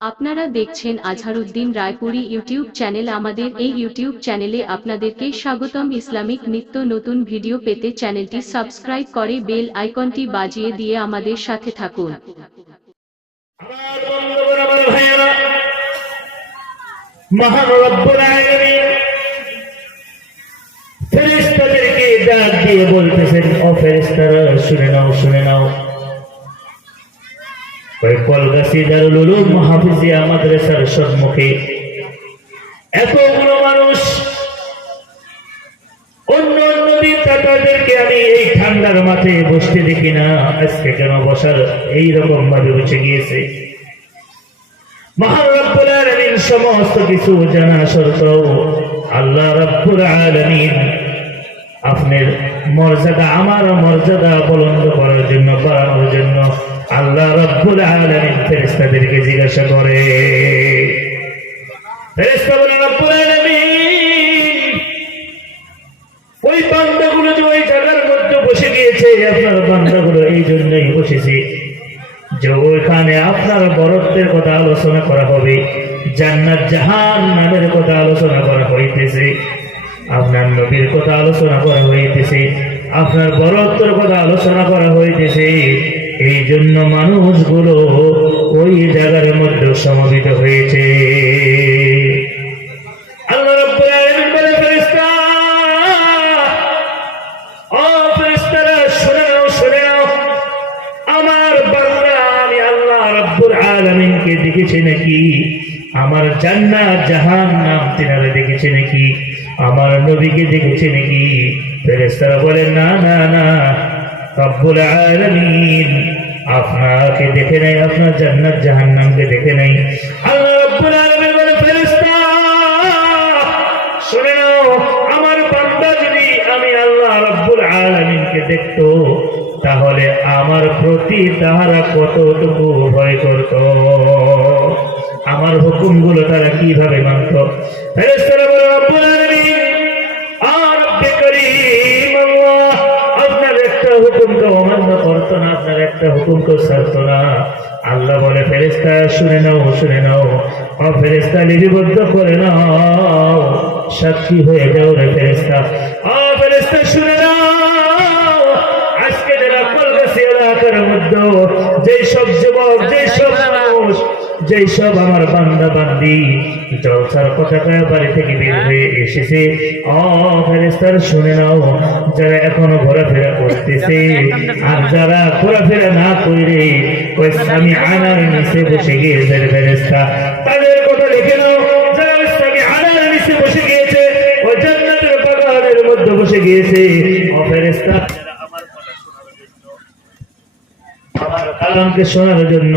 আপনারা দেখছেন Azharuddin Raipuri YouTube channel. আমাদের এই ইউটিউব চ্যানেলে আপনাদেরকে স্বাগতম। ইসলামিক নিত্য নতুন ভিডিও পেতে চ্যানেলটি সাবস্ক্রাইব করে বেল আইকনটি বাজিয়ে দিয়ে আমাদের সাথে থাকুন। শুনে নাও শুনে নাও। দিন ঠান্ডার মাঠে বসতে দেখি না, আজকে কেন বসার? এইরকম ভাবে বসে গিয়েছে। সমস্ত কিছু জানা সত্ত্বেও আল্লাহ রব্বুল আলামিন আপনার মর্যাদা, আমার মর্যাদা বুলন্দ করার জন্য বাড়ানোর জন্য আল্লাহ রব্বুল আলামিন ফেরেশতাদেরকে জিজ্ঞাসা করে, ফেরেশতা বলেন রব্বুল আলামিন, ওই বান্দাগুলো যে ওই জায়গার মধ্যে বসে গিয়েছে, আপনার বান্দাগুলো এই জন্যই বসেছে যে ওইখানে আপনার বরত্বের কথা আলোচনা করা হবে, জান্নাত জাহান নামের কথা আলোচনা করা হইতেছে, আপনার নবীর কথা আলোচনা করা হইতেছে, আপনার বরত্বের কথা আলোচনা করা হইতেছে এই জন্য মানুষগুলো ওই জায়গার মধ্যে সমাবেত হয়েছে। দেখেছে নাকি? আমার জান্নাত জাহান্নাম তিনারা দেখেছে নাকি? আমার নবীকে দেখেছে নাকি? ফেরেশতারা বলে, না না না। রব্বুল আলামিন আপনাকে দেখে নাই, আপনার জান্নাত জাহান্নামকে দেখে নাই। আল্লাহ রব্বুল আলামিন বলে, ফেরেশতা, শুনে নাও, আমার বান্দা যদি আমি আল্লাহ রব্বুল আলামিনকে দেখতো, তাহলে আমার প্রতি তাহারা কতটুকু ভয় করত? আমার হুকুমগুলো তারা কীভাবে মানত? ফেরেশতারা বলে হুকুম একটা হুকুমকে ছাড়তো না। আল্লাহ বলে ফেরেস্তা শুনে নাও শুনে নাও। ও ফেরেস্তা লিপিবদ্ধ করে নাও। সাক্ষী হয়ে যাও রে ফেরেস্তা যেই সব যুবক, যেই সব মানুষ যেই সব আমার বান্দা বান্দি জলসার পতাকা বাড়ি থেকে বের হয়ে। এসেছে। ও ফেরেস্তার শুনে নাও যারা এখনও ঘোরাফেরা করতেছে। আর যারা ঘোরাফেরা না করে ওই স্বামী আনার নিচে বসে গিয়েছে ফেরেস্তা তাদের কথা লিখে নাও যারা স্বামী আনার নিচে বসে গিয়েছে ওই জান্নাতের বাগানের মধ্যে বসে গিয়েছে। ও ফেরেস্তা যারা আমার কথা শোনার জন্য। আমার কালামকে শোনার জন্য।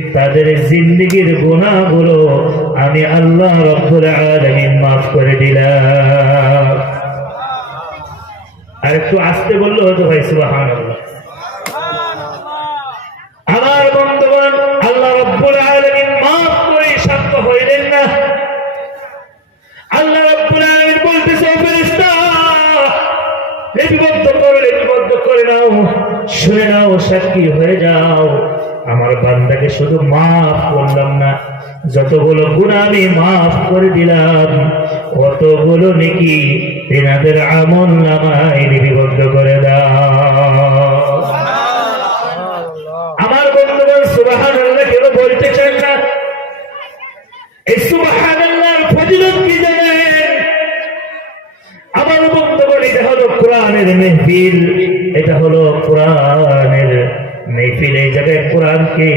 তাদের জিন্দগির গুনাহগুলো আমি আল্লাহ রব্বুল আলামিন মাফ করে দিলাম। আর একটু আসতে বলল হতো ভাই, সুবহানাল্লাহ। আমার বন্ধুগণ, আল্লাহ রব্বুল আলামিন মাফ করে শান্ত হইলেন না। আল্লাহ রব্বুল আলামিন বলতেছে, "ও ফেরেশতা, লিপিবদ্ধ করো, লিপিবদ্ধ করে নাও, শুনে নাও, সাক্ষী হয়ে যাও। আমার শুধু মাফ করলাম না। যতগুলো গুণ আমি মাফ করে দিলাম কতগুলো নাকি তেনাদের আমল নামায় লিপিবদ্ধ করে দাও। আমার বন্ধুগণ সুবাহান আল্লাহ কেন বলতে চান না? এই সুবাহান আল্লাহর ফজিলত কি জানেন? আমার বন্ধুগণ এটা হলো কোরআনের মেহফিল এটা হলো কোরআনের মেহফিল। এই জায়গায় কোরআনকে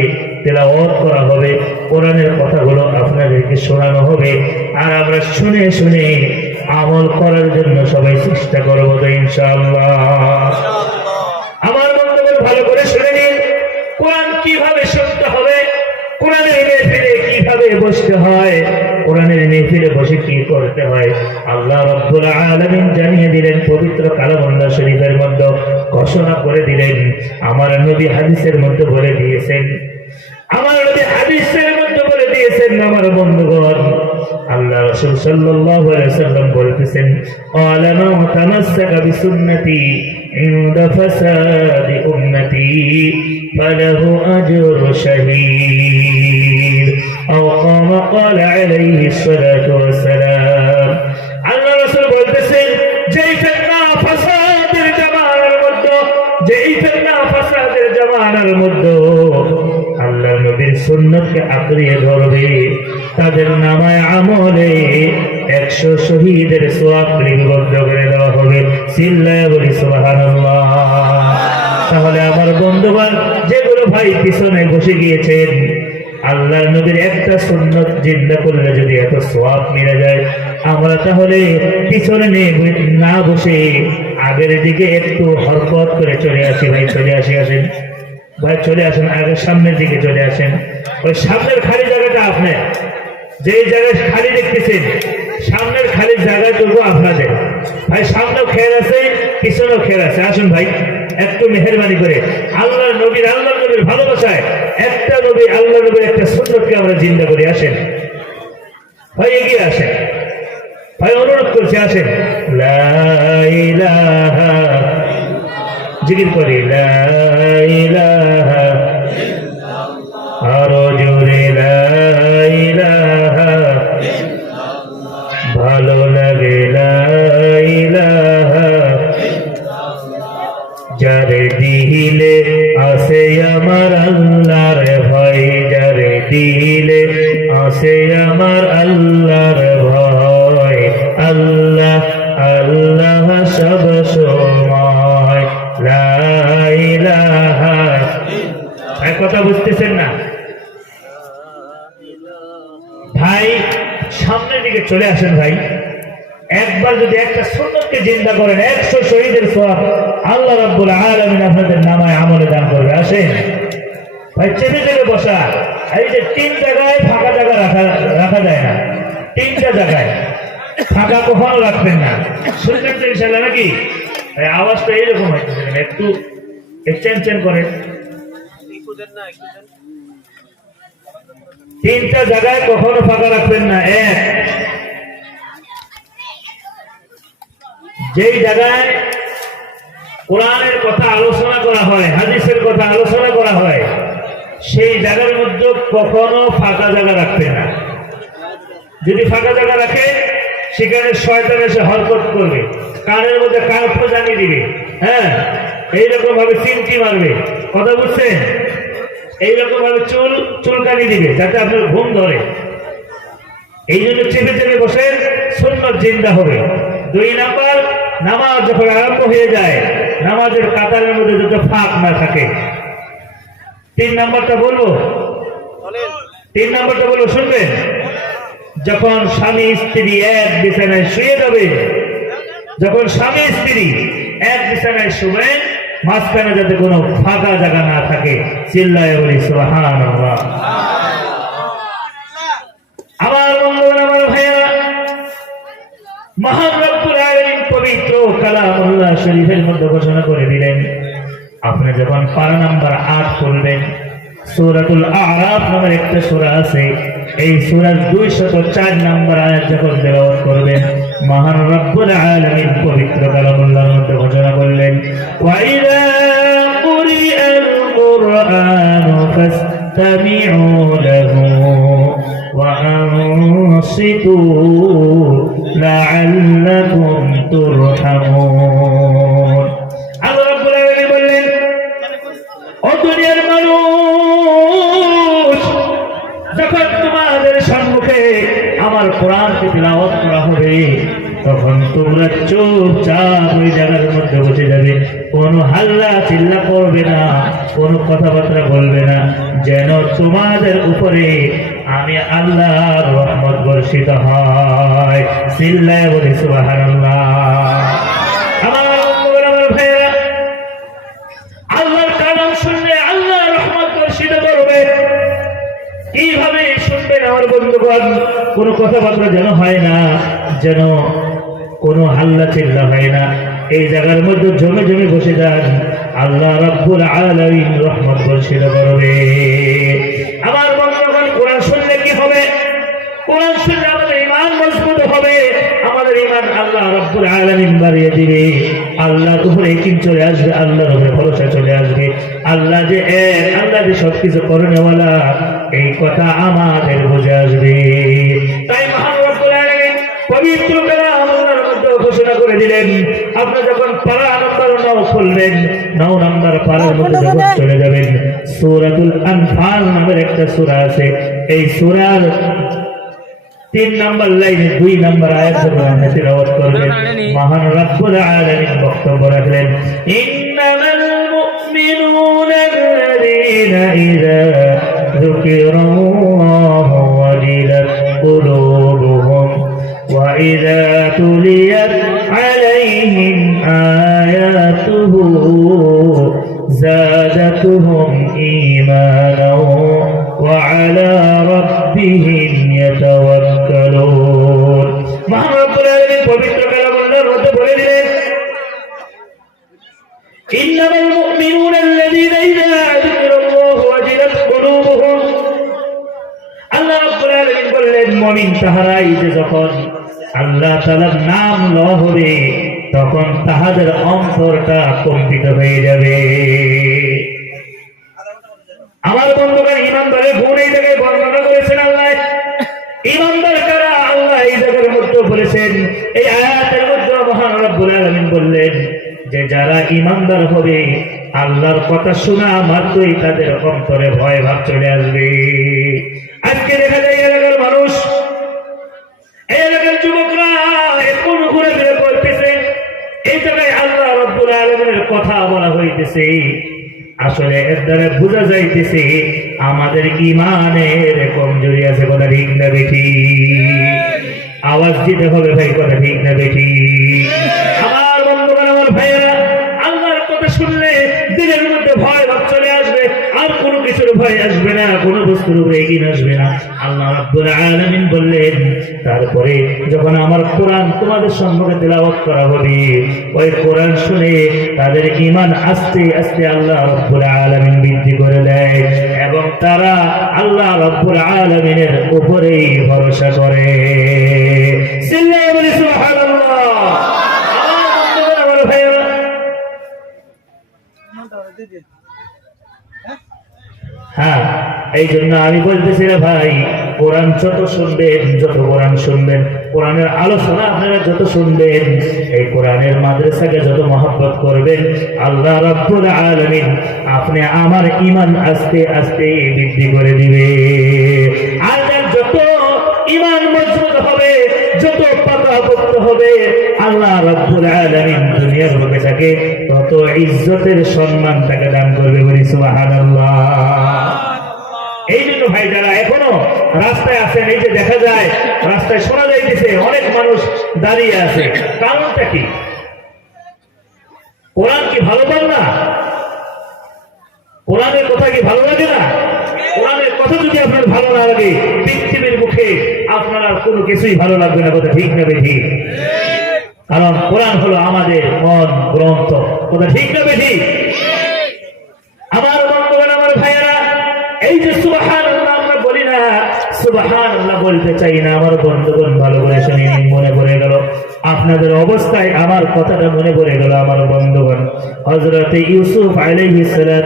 তেলাওয়াত করা হবে, কোরআনের কথাগুলো আপনাদেরকে শোনানো হবে। আর আমরা শুনে শুনে আমল করার জন্য সবাই চেষ্টা করব তো ইনশাআল্লাহ। আমার বন্ধুগণ ভালো করে শুনে নিন। কোরআন কীভাবে শুনতে হবে? কোরআনের মেহফিলে কীভাবে বসতে হয়? কোরআনের মেহফিলে বসে কি করতে হয়? আল্লাহ রব্বুল আলামিন জানিয়ে দিলেন, পবিত্র কালামুল্লাহ শরীফের মধ্যে ঘোষণা করে দিলেন। আমার নবী হাদিসের মধ্যে বলে দিয়েছেন আমার নবী হাদিসের মধ্যে বলে দিয়েছেন, আমার বন্ধুগণ, আল্লাহ রাসূল সাল্লাল্লাহু আলাইহি সাল্লাম বলতেছেন আলামা তামাসসাকা বিসুন্নতি ইনদা ফাসাদি উম্মতি, ফালাহু আজরু শাহীদ। আও কামা ক্বালা আলাইহি সালাতু ওয়াসালাম সুন্নতকে আঁকড়িয়ে ধরবে, তাদের নামায় আমলে একশো শহীদের সোয়াব লিপিবদ্ধ করে দেওয়া হবে। চিল্লায় বলি তাহলে আমার বন্ধুবান যেগুলো ভাই পিছনে বসে গিয়েছেন আল্লাহ নবীর একটা সুন্নত জিন্দা করলে যদি এত সোয়াব মিলে যায়, আমরা তাহলে পিছনে নিয়ে না বসে আগের দিকে একটু হরকত করে চলে আসি ভাই, চলে আসি, আসেন। ভাই, চলে আসেন আগের সামনের দিকে চলে আসেন। ওই সামনের খালি জায়গাটা আপনার। যে জায়গায় খালি দেখতেছেন, সামনের খালি জায়গাটুকু আপনাদের। ভাই, সামনেও খেয়াল আছে, পিছনেও খেয়াল আছে। আসুন ভাই, একটু মেহরবানি করে। আল্লাহ নবীর আল্লাহ নবীর ভালোবাসায় একটা নবী আল্লাহ নবীর একটা সুন্দরকে আমরা চিন্তা করি। আসেন। ভাই, এগিয়ে আসেন। ভাই, অনুরোধ করছি, আসেন। জিকির করি। লা কথা বুঝতেছেন না? ভাই, সামনের দিকে চলে আসেন ভাই। একবার যদি একটা সুন্নতকে চিন্তা করেন, একশো শহীদের সব আল্লাহ রাব্বুল আলামিন আপনাদের নামায় আমলে দান করবে। আসেন। ভাই, চেপে চেপে বসা। এই যে তিন জায়গায় ফাঁকা জায়গা রাখা রাখা যায় না। তিনটা জায়গায়। ফাঁকা কখনো রাখবেন না। শুনছেন তো ইনশাল্লাহ নাকি? আওয়াজটা এইরকম হচ্ছে একটু চেন চেন করেন। তিনটা জায়গায় কখনো ফাঁকা রাখবেন না, এক। যেই জায়গায় কোরআনের কথা আলোচনা করা হয়, হাদিসের কথা আলোচনা করা হয়, সেই জায়গার মধ্যে কখনো ফাঁকা জায়গা রাখবে না। যদি ফাঁকা জায়গা রাখে, সেখানে শয়তান এসে হরকত করবে, কানের মধ্যে কার্প জানিয়ে দিবে হ্যাঁ? এইরকম ভাবে চিমটি মারবে। কথা বুঝছেন? এইরকম ভাবে চুল, চুলকানি দিবে, যাতে আপনার ঘুম ধরে। এই জন্য চেপে চেপে বসে সুন্নত জিন্দা হবে। দুই নাম্বার, নামাজ যখন আরম্ভ হয়ে যায়, নামাজের কাতারের মধ্যে যত ফাঁক না থাকে। তিন নাম্বারটা বলব? তিন নাম্বারটা বলব, শুনবেন? যখন স্বামী, স্ত্রী এক বিছানায় শুয়ে যাবে, যখন স্বামী, স্ত্রী এক বিছানায় শুবেন মাঝখানে যাতে কোনো ফাঁকা জায়গা না থাকে, চিল্লায় বলি সুবাহান আমার আমার পবিত্র কালামুল্লাহ শরীফের মধ্যে ঘোষণা করে দিলেন, আপনি যখন পারা নাম্বার আট করবেন সূরাতুল আরাফ নামের একটা সূরা আছে এই সূরার 204 নাম্বার আয়াত যখন তেলাওয়াত করবেন মহান রব্বুল আলামিন পবিত্র কালামুল্লাহর মধ্যে ঘোষণা করলেন ওয়াইদা কুরিআল কুরআন ফাসতামিউ লাহু وأنصتوا لعلكم ترحمون আল্লাহ রাব্বুল আলামিন বললেন ও দুনিয়ার তিলাওয়াত করা হবে। তখন তোমরা চুপচাপ ওই জায়গার মধ্যে বসে যাবে। কোনো হাল্লা চিল্লা করবে না, কোনো কথাবার্তা বলবে না। যেন তোমাদের উপরে আমি আল্লাহর রহমত বর্ষিত হয়। চিল্লায় বলি সুবহানাল্লাহ। কথাবার্তা যেন হয় না, যেন কোনো হাল্লা চিল্লা হয় না। এই জায়গার মধ্যে জমে জমে বসে যান। আল্লাহ রাব্বুল আলামিন রহমত বর্ষিত করবে। আমার বন্ধুগণ, কোরআন শুনলে কি হবে? কোরআন শুনলে আমাদের ইমান মজবুত হবে। আমাদের ইমান আল্লাহ রাব্বুল আলামিন বাড়িয়ে দিবে। আল্লাহর উপরে কিন চলে আসবে আল্লাহর উপরে ভরসা চলে আসবে। আল্লাহ যে এক আল্লাহ যে সবকিছু করণেওয়ালা এই কথা আমাদের বুঝে আসবে। তাই পবিত্র মধ্যে ঘোষণা করে দিলেন আপনি যখন পারা নাম্বার নাও খুলবেন নাও নাম্বার পারার মধ্যে যখন চলে যাবেন সূরাতুল আনফাল নামের একটা সূরা আছে। এই সূরার তিন নাম্বার লাইনে দুই নাম্বার আয়াত আপনি তেলাওয়াত করবেন মহান রব্বুল আলামিন বক্তব্য রাখলেন ইন্নামাল মুমিনুনা আল্লাযীনা ইযা যুকিরাল্লাহু ওয়াজিলাত কুলুবুহুম وإذا تليت عليهم آياته زادتهم তাহারাই যে যখন আল্লাহ তাআলার নাম লওয়া হবে, তখন তাহাদের অন্তরটা কম্পিত হয়ে যাবে। আমার বন্ধুগণ ইমানদারের গুণ এই জায়গায় বর্ণনা করেছেন আল্লাহ। ইমানদার কারা? আল্লাহ এই জায়গার মধ্যে বলেছেন, এই আয়াতের মধ্যে মহান রব্বুল আলামিন বললেন যে, যারা ইমানদার হবে, আল্লাহর কথা শোনা মাত্রই তাদের অন্তরে ভয় ভাব চলে আসবে। আজকে দেখা যায় হইতেছে আসলে এর দ্বারা বোঝা যাইতেছে আমাদের ইমানের কমজোরি আছে কথা ঠিক না বেঠি? আওয়াজ দিতে হবে ভাই, কথা ঠিক না বেঠি আমার বন্ধুগণ আমার ভাইয়েরা আল্লাহর কথা শুনলে দিলের মধ্যে ভয় ভাব চলে আসবে আর কোনো কিছুর ভয় আসবে না, কোনো বস্তুর উপরে এগিয়ে আসবে না। আল্লাহ রাব্বুল আলামিন বললেন, তারপরে যখন আমার কোরআন তোমাদের সম্মুখে তেলাওয়াত করা হবে, ওই কোরআন শুনে তাদের ঈমান আস্তে আস্তে আল্লাহ রাব্বুল আলামিন বৃদ্ধি করে দেয় এবং তারা আল্লাহ রাব্বুল আলামিনের উপরেই ভরসা করে। ভাইয়েরা। হ্যাঁ এই জন্য আমি বলতেছি রে ভাই, কোরআন যত শুনবেন, যত কোরআন শুনবেন, কোরআনের আলোচনা আপনারা যত শুনবেন, এই কোরআনের মাদ্রাসাকে যত মহব্বত করবেন, আল্লাহ রাব্বুল আলামিন আপনি আমার ঈমান আস্তে আস্তে বৃদ্ধি করে দিবে। আল্লাহ যত ইমান মজবুত হবে, যত পাকাপোক্ত হবে, আল্লাহ রাব্বুল আলামিন দুনিয়ার বুকে তাকে তত ইজ্জতের সম্মান তাকে দান করবে বলি সুবহানাল্লাহ। এই জন্য ভাই যারা এখনও রাস্তায় আছেন, এই যে দেখা যায়, রাস্তায় শোনা যাইতেছে, অনেক মানুষ দাঁড়িয়ে আছে। কারণটা কি? কোরআন কি ভালো পান না? কোরআনের কথা কি ভালো লাগে না? কোরআনের কথা যদি আপনার ভালো না লাগে, পৃথিবীর মুখে আপনার আর কোনো কিছুই ভালো লাগবে না, কথা ঠিক না ঠিক? কারণ কোরআন হলো আমাদের মন, গ্রন্থ, কথা ঠিক না বন্ধুগণ আমার আপনাদের অবস্থায় আমার কথাটা মনে পড়ে গেল, আমার বন্ধুগণ। হজরতে ইউসুফ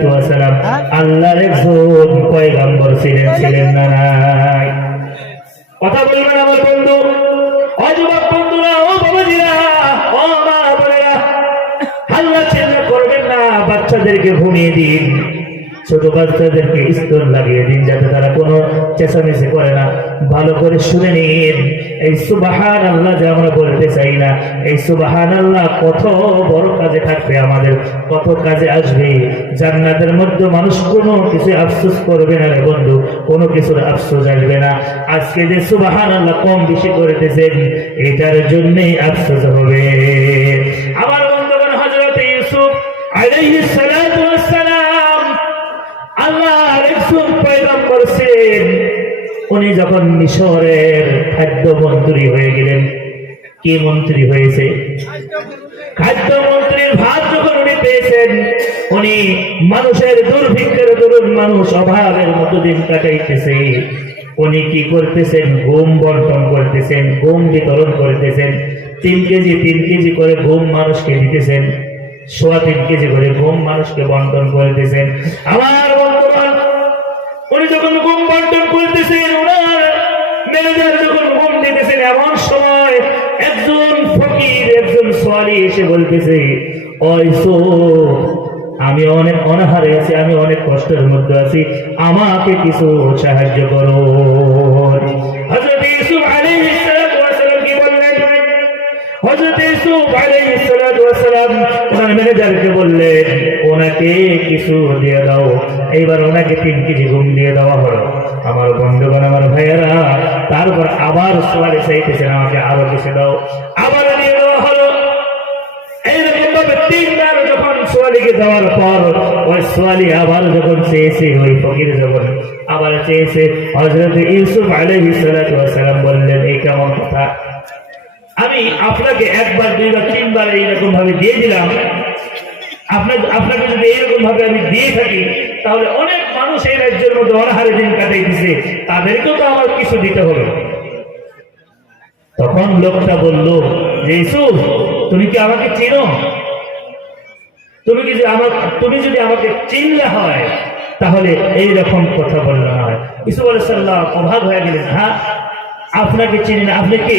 ওয়াস সালাম আল্লাহর পয়গম্বর ছিলেন ছিলেন না কথা বলবেন আমার বন্ধু? বাচ্চাদেরকে ঘুমিয়ে দিন। ছোট বাচ্চাদেরকে স্তর লাগিয়ে দিন যাতে তারা কোনো চেঁচামেচি করে না। ভালো করে শুনে নিন। এই সুবাহান আল্লাহ যে আমরা বলতে চাই না, এই সুবাহান আল্লাহ কত বড় কাজে থাকবে আমাদের, কত কাজে আসবে। জান্নাতের মধ্যে মানুষ কোনো কিছু আফসোস করবে না রে বন্ধু, কোনো কিছুর আফসোস আসবে না। আজকে যে সুবাহান আল্লাহ কম বেশি করেতেছেন, এটার জন্যই আফসোস হবে। আমার বন্ধুগণ হজরত ইউসুফ আলাইহিস সালাম উনি যখন মিশরের খাদ্য মন্ত্রী হয়ে গেলেন, কি মন্ত্রী হয়েছে? খাদ্য মন্ত্রীর ভাত যখন উনি পেয়েছেন, উনি মানুষের দুর্ভিক্ষের দরুন মানুষ অভাবের মতো দিন কাটাইতেছে। উনি কি করতেছেন? গম বন্টন করতেছেন গম বিতরণ করতেছেন। তিন কেজি তিন কেজি করে গম মানুষকে দিতেছেন। সোয়া তিন কেজি করে গম মানুষকে বন্টন করতেছেন আমার বন্ধুগণ উনি যখন গম বন্টন করতেছেন ওনার ম্যানেজার যখন গম দিতেছেন, এমন সময় একজন ফকির, একজন সোয়ালি এসে বলতেছে, ওই সো আমি অনেক অনাহারে আছি, আমি অনেক কষ্টের মধ্যে আছি, আমাকে কিছু সাহায্য করো। আমার বন্ধুগণ, আমার ভাইয়েরা, তারপর আবার সোয়ালে চাইতেছেন, আমাকে আরও কিছু দাও। আবার দিয়ে দেওয়া হলো। এইরকম ভাবে তিনবার যখন সোয়ালিকে দেওয়ার পর, ওই সোয়ালি আবার যখন চেয়েছে, ওই ফকির যখন আবার চেয়েছে হজরত ইউসুফ আলাইহিস সালাতু বললেন, এই কেমন কথা? আমি আপনাকে একবার, দুইবার, তিনবার এইরকম ভাবে দিয়ে দিলাম। আপনাকে আপনাকে যদি এইরকম ভাবে আমি দিয়ে থাকি, তাহলে অনেক মানুষ এই রাজ্যের মধ্যে অনাহারে দিন কাটাইতেছে। তাদেরকেও তো আমার কিছু দিতে হবে। তখন লোকটা বলল, যে ইসুফ, তুমি কি আমাকে চিনো? তুমি কি আমার তুমি যদি আমাকে চিনলে হয়, তাহলে এই রকম কথা বললে হয়। ইসুফ আলাইহিস সালাম অভাব হয়ে গেলেন হ্যাঁ আপনাকে চিনি না। আপনি কি?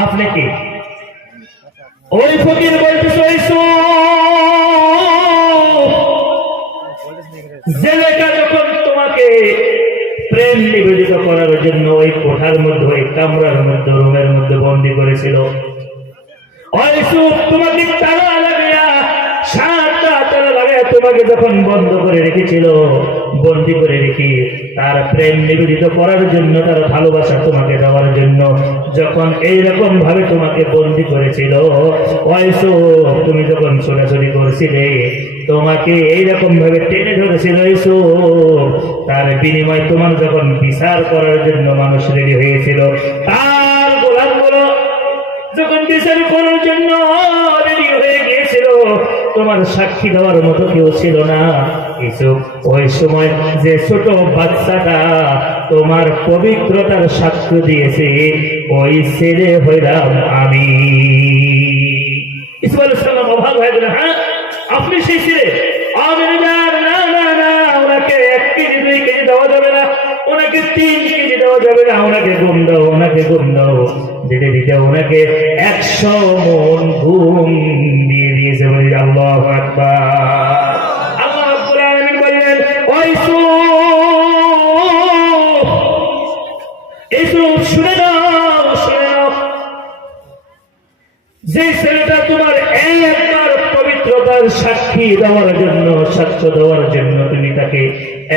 আপনি কি ওই ফকির বলতেছে ওই জেলেটা যখন তোমাকে প্রেম নিবেদিত করার জন্য ওই কোঠার মধ্যে, ওই কামরার মধ্যে, রুমের মধ্যে বন্দি করেছিল তোমাকে তালা লাগাইয়া সাতটা তালা লাগাইয়া তোমাকে যখন বন্ধ করে রেখেছিল বন্দি করে রেখে তার প্রেম নিবেদিত করার জন্য, তার ভালোবাসা তোমাকে দেওয়ার জন্য, যখন এইরকম ভাবে তোমাকে বন্দি করেছিল তুমি যখন ছোটাছুটি করছিলে, তোমাকে এইরকম ভাবে টেনে ধরেছিল এসো তার বিনিময় তোমার যখন বিচার করার জন্য মানুষ রেডি হয়েছিল, তার গোলামগুলো যখন বিচার করার জন্য রেডি হয়ে গিয়েছিল তোমার সাক্ষী দেওয়ার মতো কেউ ছিল না। এসব ওই সময় যে ছোট বাচ্চাটা তোমার পবিত্রতার সাক্ষ্য দিয়েছে, ওই ছেলে হইলাম আমি। হয়ে কেজি দেওয়া যাবে না। ওনাকে তিন কেজি দেওয়া যাবে না। ওনাকে ওনাকে দাও। দিতে দিতে ওনাকে একশো মন ঘুম আল্লাহ আল্লাহ বললেন যে ছেলেটা তোমার একবার পবিত্রতার সাক্ষী দেওয়ার জন্য, সাক্ষ্য দেওয়ার জন্য তুমি তাকে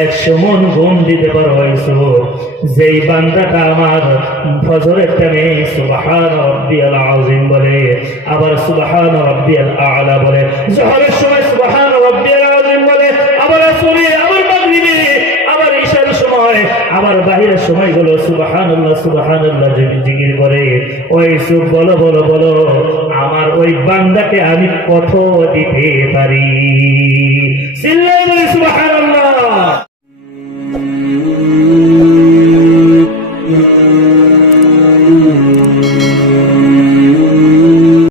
একশো মন ঘুম দিতে পারো হয়েছো যেই বান্দাটা আমার ফজরের টাইমে সুবাহান রব্বিয়াল আযীম বলে, আবার সুবাহান রব্বিয়াল আ'লা বলে, জোহরের সময় সুবাহান রব্বিয়াল আযীম বলে, আবার আসরে আবার মাগরিবে আবার ঈশার সময়, আবার বাহিরের সময়গুলো সুবাহানুল্লাহ সুবাহানুল্লাহ জিকির করে। ওই সুখ বলো বলো বলো, আমার ওই বান্দাকে আমি কত দিতে পারি। চিল্লাই বলে সুবাহানুল্লাহ।